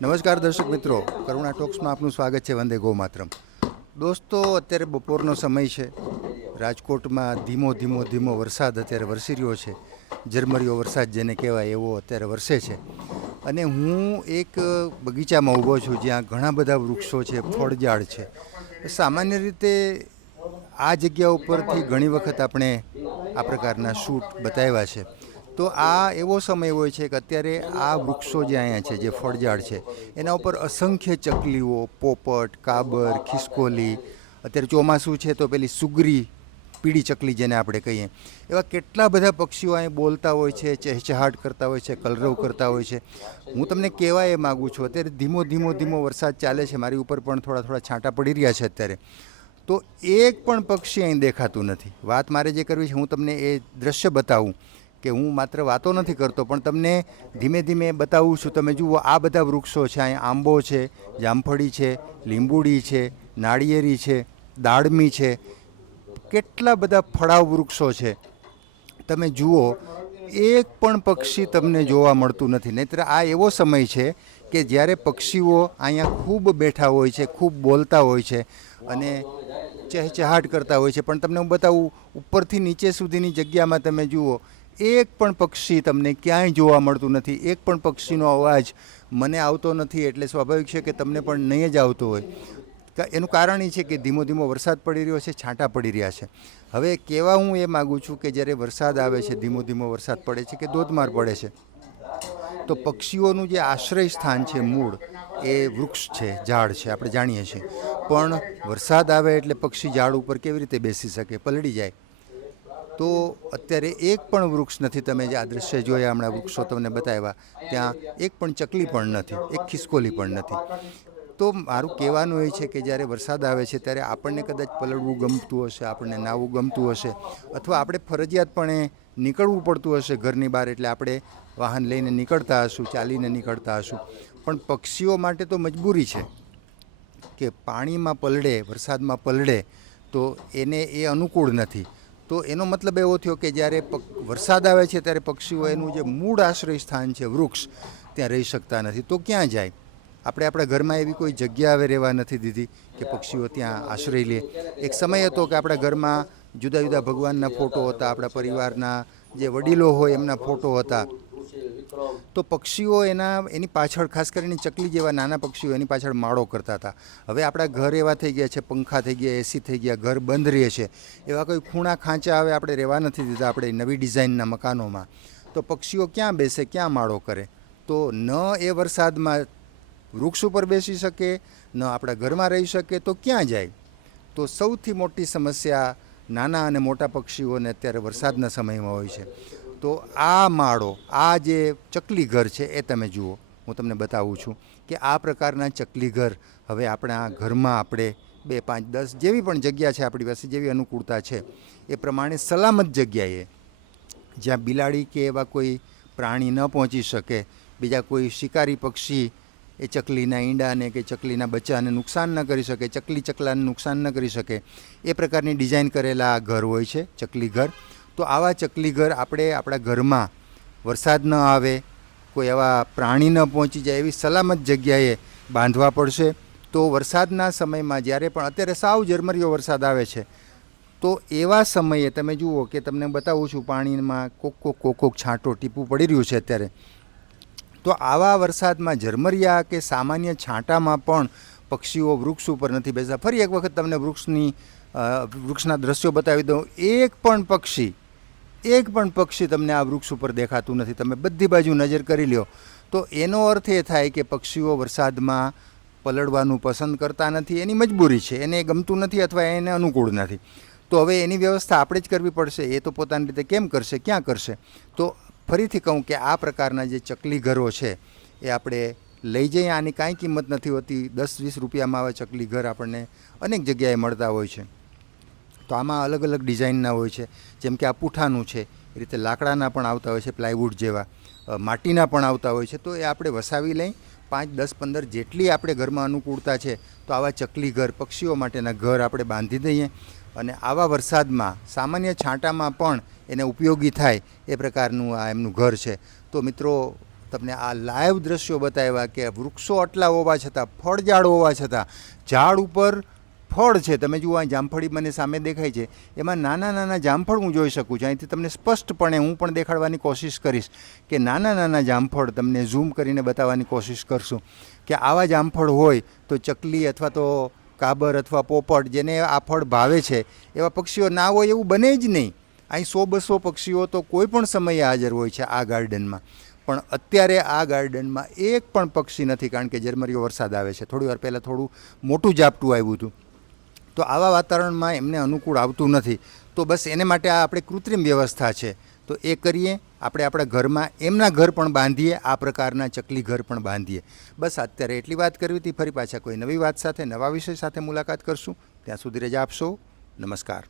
નમસ્કાર દર્શક મિત્રો, કરુણા ટોક્સમાં આપનું સ્વાગત છે. વંદે ગો માતરમ. દોસ્તો, અત્યારે બપોરનો સમય છે. રાજકોટમાં ધીમો ધીમો ધીમો વરસાદ અત્યારે વરસી રહ્યો છે. ઝરમરિયો વરસાદ જેને કહેવાય એવો અત્યારે વરસે છે. અને હું એક બગીચામાં ઊભો છું જ્યાં ઘણા બધા વૃક્ષો છે, ફળઝાડ છે. સામાન્ય રીતે આ જગ્યા ઉપરથી ઘણી વખત આપણે આ પ્રકારના શૂટ બતાવ્યા છે. તો આ એવો સમય હોય છે કે અત્યારે આ વૃક્ષો જે અહીંયા છે, જે ફળઝાડ છે, એના ઉપર અસંખ્ય ચકલીઓ, પોપટ, કાબર, ખિસકોલી, અત્યારે ચોમાસું છે તો પેલી સુગરી, પીળી ચકલી જેને આપણે કહીએ, એવા કેટલા બધા પક્ષીઓ અહીં બોલતા હોય છે, ચહેચહાટ કરતા હોય છે, કલરવ કરતા હોય છે. હું તમને કહેવા એ માગું છું, અત્યારે ધીમો ધીમો ધીમો વરસાદ ચાલે છે. મારી ઉપર પણ થોડા થોડા છાંટા પડી રહ્યા છે અત્યારે. તો એક પણ પક્ષી અહીં દેખાતું નથી. વાત મારે જે કરવી છે, હું તમને એ દ્રશ્ય બતાવું કે હું માત્ર વાતો નથી કરતો, પણ તમને ધીમે ધીમે બતાવું છું. તમે જુઓ, આ બધા વૃક્ષો છે. અહીં આંબો છે, જામફળી છે, લીંબુડી છે, નાળિયેરી છે, દાડમી છે, કેટલા બધા ફળાવ વૃક્ષો છે. તમે જુઓ, એક પણ પક્ષી તમને જોવા મળતું નથી. નહીંતર આ એવો સમય છે કે જ્યારે પક્ષીઓ અહીંયા ખૂબ બેઠા હોય છે, ખૂબ બોલતા હોય છે અને ચહેચહાટ કરતા હોય છે. પણ તમને હું બતાવું, ઉપરથી નીચે સુધીની જગ્યામાં તમે જુઓ, એક પણ પક્ષી તમને ક્યાંય જોવા મળતું નથી. એક પણ પક્ષીનો અવાજ મને આવતો નથી. એટલે સ્વાભાવિક છે કે તમને પણ નહીં જ આવતો હોય. એનું કારણ એ છે કે ધીમો ધીમો વરસાદ પડી રહ્યો છે, છાંટા પડી રહ્યા છે. હવે કહેવા હું એ માગું છું કે જ્યારે વરસાદ આવે છે, ધીમો ધીમો વરસાદ પડે છે કે ધોધમાર પડે છે, તો પક્ષીઓનું જે આશ્રય સ્થાન છે, મૂળ, એ વૃક્ષ છે, ઝાડ છે, આપણે જાણીએ છીએ. પણ વરસાદ આવે એટલે પક્ષી ઝાડ ઉપર કેવી રીતે બેસી શકે? પલળી જાય. તો અત્યારે એક પણ વૃક્ષ નથી. તમે જે આ દ્રશ્ય જોયા, હમણાં વૃક્ષો તમને બતાવ્યા, ત્યાં એક પણ ચકલી પણ નથી, એક ખિસકોલી પણ નથી. તો મારું કહેવાનું એ છે કે જ્યારે વરસાદ આવે છે ત્યારે આપણને કદાચ પલળવું ગમતું હશે, આપણને નાહવું ગમતું હશે, અથવા આપણે ફરજિયાતપણે નીકળવું પડતું હશે ઘરની બહાર, એટલે આપણે વાહન લઈને નીકળતા હશું, ચાલીને નીકળતા હશું. પણ પક્ષીઓ માટે તો મજબૂરી છે કે પાણીમાં પલળે, વરસાદમાં પલળે, તો એને એ અનુકૂળ નથી. તો એનો મતલબ એવો થયો કે જ્યારે વરસાદ આવે છે ત્યારે પક્ષીઓ એનું જે મૂળ આશ્રય સ્થાન છે, વૃક્ષ, ત્યાં રહી શકતા નથી. તો ક્યાં જાય? આપણે આપણા ઘરમાં એવી કોઈ જગ્યા હવે રહેવા નથી દીધી કે પક્ષીઓ ત્યાં આશ્રય લે. એક સમય હતો કે આપણા ઘરમાં જુદા જુદા ભગવાનના ફોટો હતા, આપણા પરિવારના જે વડીલો હોય એમના ફોટો હતા. તો પક્ષીઓ એની પાછળ, ખાસ કરીને ચકલી જેવા નાના પક્ષીઓ, એની પાછળ માળો કરતા હતા. હવે આપણા ઘર એવા થઈ ગયા છે, પંખા થઈ ગયા, એસી થઈ ગયા, ઘર બંધ રહે છે, એવા કોઈ ખૂણા ખાંચા હવે આપણે રહેવા નથી દીધા આપણે નવી ડિઝાઇનના મકાનોમાં. તો પક્ષીઓ ક્યાં બેસે, ક્યાં માળો કરે? તો ન એ વરસાદમાં વૃક્ષ ઉપર બેસી શકે, ન આપણા ઘરમાં રહી શકે, તો ક્યાં જાય? તો સૌથી મોટી સમસ્યા નાના અને મોટા પક્ષીઓને અત્યારે વરસાદના સમયમાં હોય છે. તો આ માળો, આ જે ચકલી ઘર છે, એ તમે જુઓ, હું તમને બતાવું છું કે આ પ્રકારના ચકલી ઘર હવે આપણા ઘરમાં આપણે 2, 5, 10 જેવી પણ જગ્યા છે આપણી પાસે, જેવી અનુકૂળતા છે એ પ્રમાણે સલામત જગ્યાએ, જ્યાં બિલાડી કે એવા કોઈ પ્રાણી ન પહોંચી શકે, બીજા કોઈ શિકારી પક્ષી એ ચકલીના ઈંડાને કે ચકલીના બચ્ચાને નુકસાન ન કરી શકે, ચકલાને નુકસાન ન કરી શકે, એ પ્રકારની ડિઝાઇન કરેલા ઘર હોય છે, ચકલી ઘર. તો આવા ચકલી ઘર આપણે આપણા ઘરમાં વરસાદ ન આવે, કોઈ એવા પ્રાણી ન પહોંચી જાય એવી સલામત જગ્યાએ બાંધવા પડશે. તો વરસાદના સમયમાં જ્યારે પણ અત્યારે સાવ ઝરમરિયો વરસાદ આવે છે, તો એવા સમયે તમે જુઓ કે તમને બતાવું છું, પાણીમાં કોક છાંટો ટીપું પડી રહ્યું છે અત્યારે. તો આવા વરસાદમાં ઝરમરિયા કે સામાન્ય છાંટામાં પણ પક્ષીઓ વૃક્ષ ઉપર નથી બેસતા. ફરી એક વખત તમને વૃક્ષના દ્રશ્યો બતાવી દઉં. એક પણ પક્ષી તમને આ વૃક્ષ ઉપર દેખાતું નથી. તમે બધી બાજુ નજર કરી લ્યો તો એનો અર્થ એ થાય કે પક્ષીઓ વરસાદમાં પલળવાનું પસંદ કરતા નથી. એની મજબૂરી છે, એને ગમતું નથી અથવા એને અનુકૂળ નથી. તો હવે એની વ્યવસ્થા આપણે જ કરવી પડશે. એ તો પોતાની રીતે કેમ કરશે, ક્યાં કરશે? તો ફરીથી કહું કે આ પ્રકારના જે ચકલી ઘરો છે એ આપણે લઈ જઈએ. આની કાંઈ કિંમત નથી હોતી. 10-20 રૂપિયામાં આવા ચકલી ઘર આપણને અનેક જગ્યાએ મળતા હોય છે. તો આમાં અલગ અલગ ડિઝાઇનના હોય છે. જેમ કે આ પૂઠાનું છે, એ રીતે લાકડાના પણ આવતા હોય છે, પ્લાયવુડ જેવા, માટીના પણ આવતા હોય છે. તો એ આપણે વસાવી લઈ, 5, 10, 15 જેટલી આપણે ઘરમાં અનુકૂળતા છે, તો આવા ચકલી ઘર, પક્ષીઓ માટેના ઘર આપણે બાંધી દઈએ. અને આવા વરસાદમાં, સામાન્ય છાંટામાં પણ એને ઉપયોગી થાય એ પ્રકારનું આ એમનું ઘર છે. તો મિત્રો, તમને આ લાઈવ દ્રશ્યો બતાવ્યા કે વૃક્ષો આટલા હોવા છતાં, ફળઝાડ હોવા છતાં, ઝાડ ઉપર ફળ છે. તમે જુઓ અહીં જામફળી મને સામે દેખાય છે, એમાં નાના નાના જામફળ હું જોઈ શકું છું. અહીંથી તમને સ્પષ્ટપણે હું પણ દેખાડવાની કોશિશ કરીશ કે નાના નાના જામફળ તમને ઝૂમ કરીને બતાવવાની કોશિશ કરશું કે આવા જામફળ હોય તો ચકલી અથવા તો કાબર અથવા પોપટ જેને આ ફળ ભાવે છે એવા પક્ષીઓ ના હોય એવું બને જ નહીં. અહીં 100-200 પક્ષીઓ તો કોઈ પણ સમયે હાજર હોય છે આ ગાર્ડનમાં, પણ અત્યારે આ ગાર્ડનમાં એક પણ પક્ષી નથી, કારણ કે ઝરમરીયો વરસાદ આવે છે. થોડી વાર પહેલાં થોડું મોટું ઝાપટું આવ્યું હતું, તો આવા વાતાવરણમાં એમને અનુકૂળ આવતું નથી. તો બસ એને માટે આ આપણે કૃત્રિમ વ્યવસ્થા છે, તો એ કરીએ. આપણે આપણા ઘરમાં એમના ઘર પણ બાંધીએ, આ પ્રકારના ચકલી ઘર પણ બાંધીએ. બસ અત્યારે એટલી વાત કરવી હતી. ફરી પાછા કોઈ નવી વાત સાથે, નવા વિષય સાથે મુલાકાત કરશું. ત્યાં સુધી રજા આપશો. નમસ્કાર.